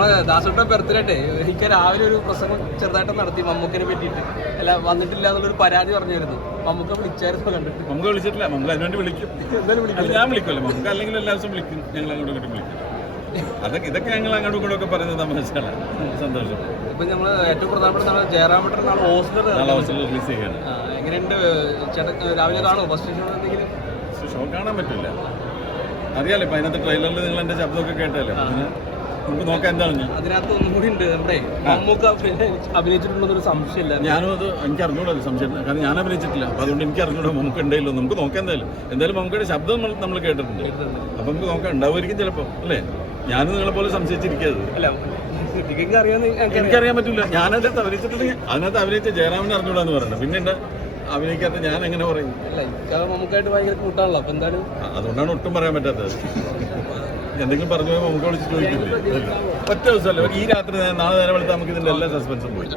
നമ്മളെ ദാസോട്ട ബർത്ത്ഡേ എനിക്ക് രാവിലെ ഒരു പ്രസംഗം ചെറുതായിട്ട് നടത്തി മമ്മൂക്കിനെ പറ്റിയിട്ട് അല്ല വന്നിട്ടില്ല എന്നുള്ളൊരു പരാതി പറഞ്ഞായിരുന്നു. മമ്മൂക്ക വിളിച്ചായിരുന്നു കണ്ടിട്ട്. നമുക്ക് വിളിച്ചിട്ടില്ല, നമുക്ക് അതിനുവേണ്ടി വിളിക്കും. ഞാൻ വിളിക്കുമല്ലോ, നമുക്ക് അല്ലെങ്കിൽ എല്ലാ ദിവസവും വിളിക്കും, ഞങ്ങൾ അങ്ങോട്ടും ഇങ്ങോട്ടും വിളിക്കും. ഇതൊക്കെ ഞങ്ങൾ അങ്ങോട്ടും ഇങ്ങോട്ടും ഒക്കെ പറയുന്നത് തമാശയാണ്. സന്തോഷം. ഇപ്പൊ നമ്മള് ഏറ്റവും പ്രധാനപ്പെട്ട ജയറാമേട്ടൻ നാളെ ഹോസ്റ്റലിൽ റിലീസ് ചെയ്യാണ്. എങ്ങനെയുണ്ട് ചേട്ടൻ? രാവിലെ കാണുമോ ഫസ്റ്റ് ഷോ? എന്തെങ്കിലും ഷോ കാണാൻ പറ്റില്ല, അറിയാലോ. ഇപ്പൊ അതിനകത്ത് ട്രെയിലറിൽ നിങ്ങൾ എന്റെ ശബ്ദമൊക്കെ കേട്ടല്ലേ, നമുക്ക് നോക്കാം എന്താണ്. അതിനകത്ത് ഒന്നും കൂടി ഉണ്ട്, നമ്മുടെ മമ്മൂക്ക അഭിനയിച്ചിട്ടുള്ളതൊരു സംശയമില്ല. ഞാനും അത് എനിക്ക് അറിഞ്ഞൂടാ സംശയം, കാരണം ഞാൻ അഭിനയിച്ചിട്ടില്ല. അപ്പൊ അതുകൊണ്ട് എനിക്ക് അറിഞ്ഞൂടാ നമുക്ക് ഉണ്ടല്ലോ. നമുക്ക് നോക്കാം എന്തായാലും മമ്മൂക്കയുടെ ശബ്ദം നമ്മൾ കേട്ടിട്ടുണ്ട്. അപ്പൊ നമുക്ക് നോക്കാം, ഉണ്ടാവുമായിരിക്കും ചിലപ്പോൾ, അല്ലേ? ഞാനും നിങ്ങളെ പോലെ സംശയിച്ചിരിക്കരുത്. എനിക്കറിയാൻ പറ്റില്ല. ഞാനതിനകത്ത് അഭിനയിച്ചിട്ടുണ്ടെങ്കിൽ അതിനകത്ത് അഭിനയിച്ച ജയറാമിനെ അറിഞ്ഞൂടാന്ന് പറയുന്നത്, പിന്നെ എന്റെ അഭിനയിക്കാത്ത ഞാൻ എങ്ങനെ പറയും? നമുക്കായിട്ട് ഭയങ്കര കൂട്ടാണല്ലോ. അപ്പൊ എന്തായാലും അതുകൊണ്ടാണ് ഒട്ടും പറയാൻ പറ്റാത്തത്. എന്തെങ്കിലും പറഞ്ഞു പോയി നമുക്ക് വിളിച്ച് ചോദിക്കില്ലേ? ഒറ്റ ദിവസമല്ലേ, ഈ രാത്രി നാളെ നേരം വെളുത്ത് നമുക്ക് ഇതിന്റെ എല്ലാ സസ്പെൻസും പോയി.